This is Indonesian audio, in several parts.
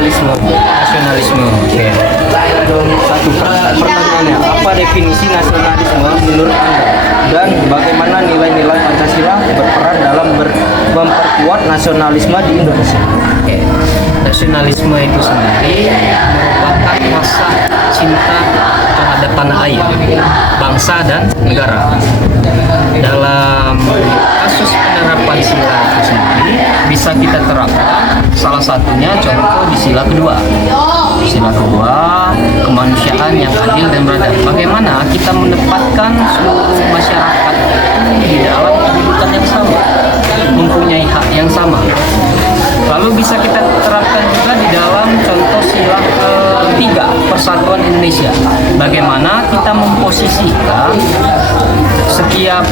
nasionalisme. Nasionalisme. Oke. Satu pertanyaannya, apa definisi nasionalisme menurut Anda? Dan bagaimana nilai-nilai Pancasila berperan dalam memperkuat nasionalisme di Indonesia? Oke. Nasionalisme itu sendiri merupakan rasa cinta terhadap tanah air, bangsa dan negara. Dalam kasus penerapan sila itu sendiri bisa kita terapkan, salah satunya contoh di sila kedua. Sila kedua, kemanusiaan yang adil dan beradab. Bagaimana kita menempatkan seluruh masyarakat di dalam kehidupan yang sama, mempunyai hak yang sama. Lalu bisa kita terapkan juga di dalam contoh sila ketiga, persatuan Indonesia. Bagaimana kita memposisikan setiap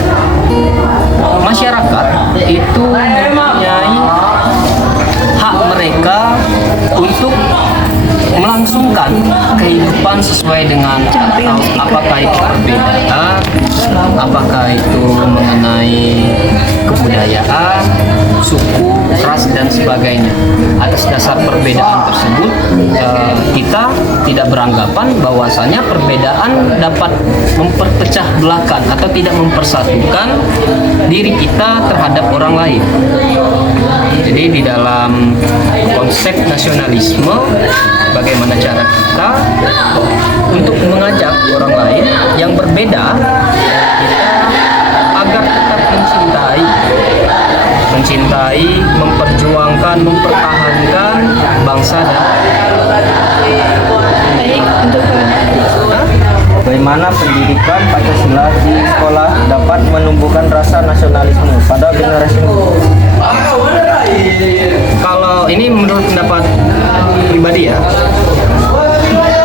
masyarakat itu mempunyai hak mereka untuk melangsungkan kehidupan sesuai dengan apakah itu perbedaan, apakah itu mengenai kebudayaan, suku, ras dan sebagainya. Atas dasar perbedaan tersebut, kita tidak beranggapan bahwasanya perbedaan dapat memperpecah belahkan atau tidak mempersatukan diri kita terhadap orang lain. Jadi di dalam konsep nasionalisme, bagaimana cara kita untuk mengajak orang lain yang berbeda kita agar tetap mencintai, memperjuangkan, mempertahankan bangsa dan Baik, untuk Bagaimana pendidikan Pancasila di sekolah dapat menumbuhkan rasa nasionalisme pada generasi muda? Kalau ini menurut pendapat pribadi ya,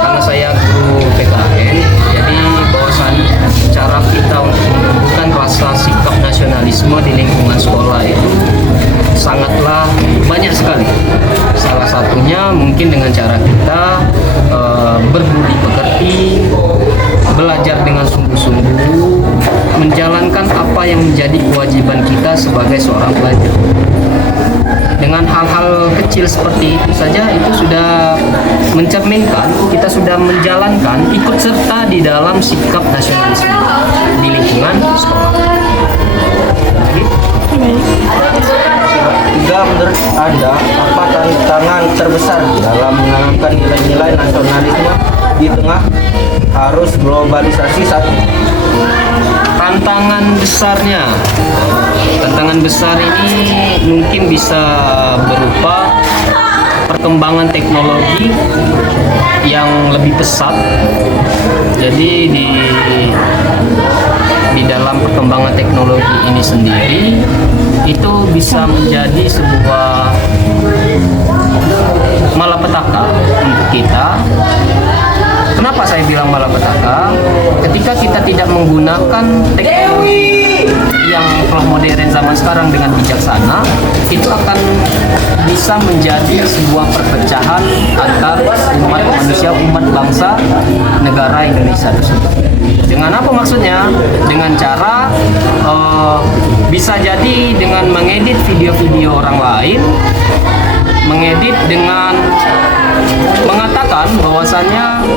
karena saya guru PKN, jadi bahwasan cara kita untuk menumbuhkan rasa sikap nasionalisme di lingkungan sekolah itu sangatlah banyak sekali. Salah satunya mungkin dengan cara kita berbudi pekerti, belajar dengan sungguh-sungguh, menjalankan apa yang menjadi kewajiban kita sebagai seorang pelajar. Dengan hal-hal kecil seperti itu saja, itu sudah mencerminkan kita sudah menjalankan ikut serta di dalam sikap nasionalisme di lingkungan sekolah. Tiga, menurut Anda, apa tantangan terbesar dalam menanamkan nilai-nilai nasionalisme di tengah arus globalisasi saat ini? Tantangan besar ini mungkin bisa berupa perkembangan teknologi yang lebih pesat. Jadi di dalam perkembangan teknologi ini sendiri itu bisa menjadi sebuah malapetaka untuk kita. Kenapa saya bilang malapetaka? Ketika kita tidak menggunakan teknologi yang telah modern zaman sekarang dengan bijaksana, itu akan bisa menjadi sebuah perpecahan antar umat manusia, umat bangsa, negara Indonesia tersebut. Dengan apa maksudnya? Dengan cara bisa jadi dengan mengedit video-video orang lain, mengedit dengan mengatakan bahwasannya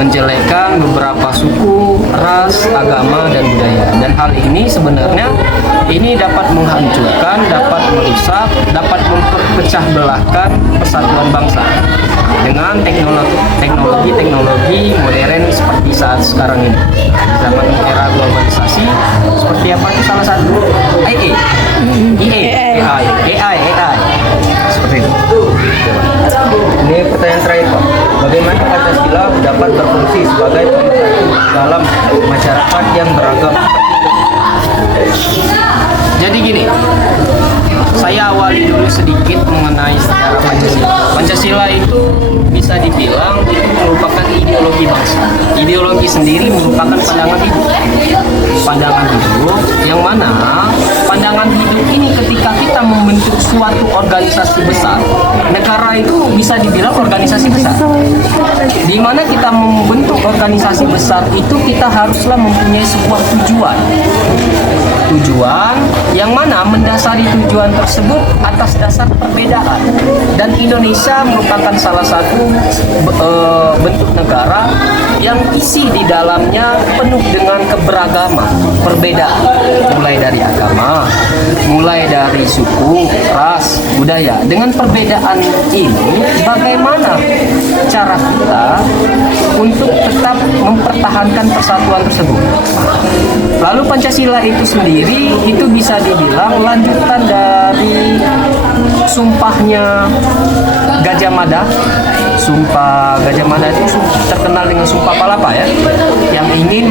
menjelekkan beberapa suku, ras, agama dan budaya. Dan hal ini sebenarnya ini dapat menghancurkan, dapat merusak, dapat memperpecah belahkan persatuan bangsa dengan teknologi modern seperti saat sekarang ini. Zaman era globalisasi seperti apa itu salah satu AI seperti itu. Ini pertanyaan terakhir, Pak. Bagaimana Pancasila dapat berfungsi sebagai pemersatu dalam masyarakat yang beragam? Jadi gini, saya awali dulu sedikit mengenai sejarah Pancasila. Pancasila itu bisa dibilang itu merupakan ideologi bangsa. Ideologi sendiri merupakan pandangan hidup. Pandangan hidup yang mana pandangan hidup ini ketika kita membentuk suatu suatu organisasi besar, negara itu bisa dibilang organisasi besar. Di mana kita membentuk organisasi besar itu kita haruslah mempunyai sebuah tujuan yang mana mendasari tujuan tersebut atas dasar perbedaan. Dan Indonesia merupakan salah satu bentuk negara yang isi di dalamnya penuh dengan keberagaman, perbedaan, mulai dari agama, mulai dari suku, ras, budaya. Dengan perbedaan ini, bagaimana cara kita untuk tetap mempertahankan persatuan tersebut? Lalu Pancasila itu sendiri itu bisa dibilang lanjutan dari sumpahnya Gajah Mada. Sumpah Gajah Mada itu terkenal dengan Sumpah Palapa ya, yang ingin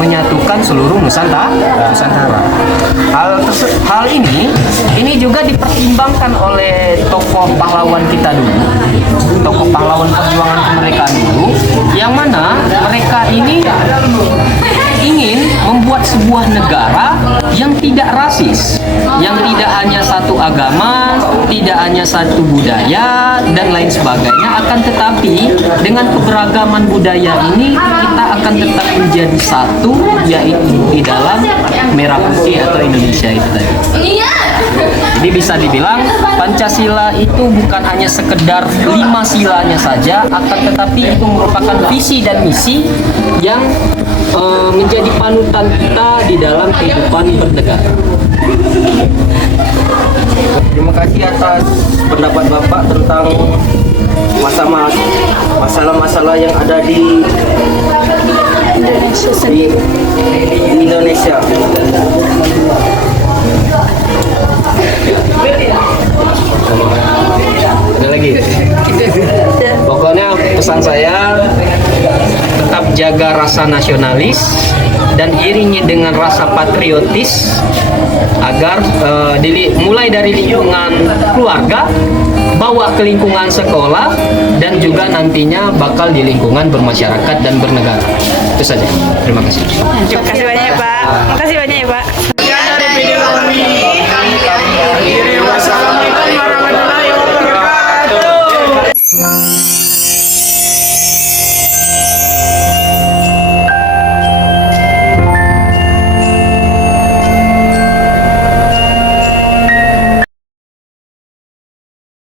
menyatukan seluruh Nusantara. Hal ini juga dipertimbangkan oleh tokoh pahlawan kita dulu, tokoh pahlawan perjuangan kemerdekaan dulu, yang mana mereka ini ingin membuat sebuah negara yang tidak rasis, yang tidak hanya satu agama, tidak hanya satu budaya, dan lain sebagainya. Akan tetapi dengan keberagaman budaya ini kita akan tetap menjadi satu, yaitu di dalam merah putih atau Indonesia itu tadi. Jadi bisa dibilang Pancasila itu bukan hanya sekedar 5 silanya saja, akan tetapi itu merupakan visi dan misi yang menjadi panutan kita di dalam kehidupan bernegara. Terima kasih atas pendapat Bapak tentang masalah-masalah yang ada di Indonesia. Ada lagi? Pokoknya pesan saya tetap jaga rasa nasionalis dan iringi dengan rasa patriotis agar mulai dari lingkungan keluarga, bawa ke lingkungan sekolah, dan juga nantinya bakal di lingkungan bermasyarakat dan bernegara. Itu saja. Terima kasih. Terima kasih banyak ya Pak. Makasih banyak ya Pak. Sekian dari video kami.